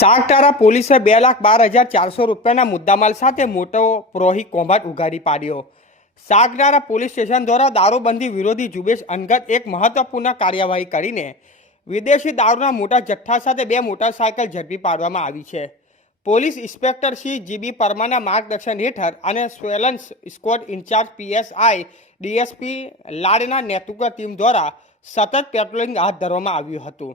સાગટારા પોલીસે 2,12,400 રૂપિયાના મુદ્દામાલ સાથે મોટો પ્રોહી કૌભાંડ ઉઘાડી પાડ્યો। સાગટારા પોલીસ સ્ટેશન દ્વારા દારૂબંધી વિરોધી ઝુંબેશ અંતર્ગત એક મહત્વપૂર્ણ કાર્યવાહી કરીને વિદેશી દારૂના મોટા જથ્થા સાથે 2 મોટરસાયકલ ઝડપી પાડવામાં આવી છે। પોલીસ ઇન્સ્પેક્ટર શ્રી જીબી પરમારના માર્ગદર્શન હેઠળ અને surveillance squad incharge PSI DSP લાડના નેતૃત્વ ટીમ દ્વારા સતત પેટ્રોલિંગ હાથ ધરવામાં આવ્યું હતું।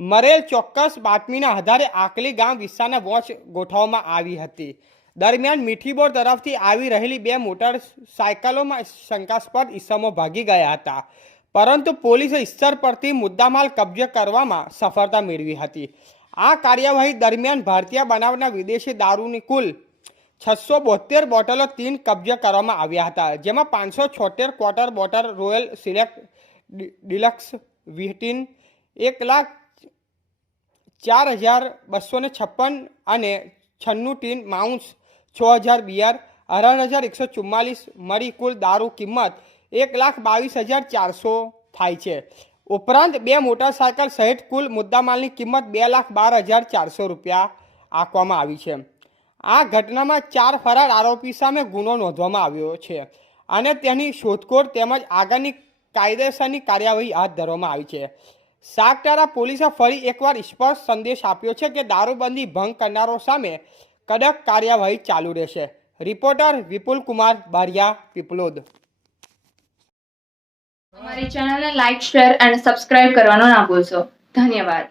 મરેલ ચોક્કસ બાતમીના આધારે આકલી ગામ વિસ્તારના વોચ ગોઠવવામાં આવી હતી। દરમિયાન મીઠીબોર તરફથી આવી રહેલી 2 મોટરસાયકલોમાં શંકાસ્પદ ઇસમો ભાગી ગયા હતા, પરંતુ પોલીસે સ્થળ પરથી મુદ્દામાલ કબજે કરવામાં સફળતા મેળવી હતી। આ કાર્યવાહી દરમિયાન ભારતીય બનાવટના વિદેશી દારૂની કુલ 672 બોટલો તીન કબજે કરવામાં આવ્યા હતા, જેમાં 576 quarter bottle Royal Select Deluxe વ્હિટીન 1,04,256 અને 96 ટીન માઉન્સ 6,000 બિયર 18,144 મળી કુલ દારૂ કિંમત 1,22,400 થાય છે। ઉપરાંત 2 મોટરસાયકલ સહિત કુલ મુદ્દામાલની કિંમત 2,12,400 રૂપિયા આંકવામાં આવી છે। આ ઘટનામાં 4 ફરાર આરોપી સામે ગુનો નોંધવામાં આવ્યો છે અને તેની શોધખોળ તેમજ આગળની કાયદેસરની કાર્યવાહી હાથ ધરવામાં આવી છે। સાગટારા પોલીસે ફરી એકવાર સ્પષ્ટ સંદેશ આપ્યો છે કે દારૂબંધી ભંગ કરનારો સામે કડક કાર્યવાહી ચાલુ રહેશે। રિપોર્ટર વિપુલ કુમાર બારિયા, પીપલોદ। हमारी चैनल ने लाइक शेयर एंड सब्सक्राइब करवाना ना भूलशो। धन्यवाद।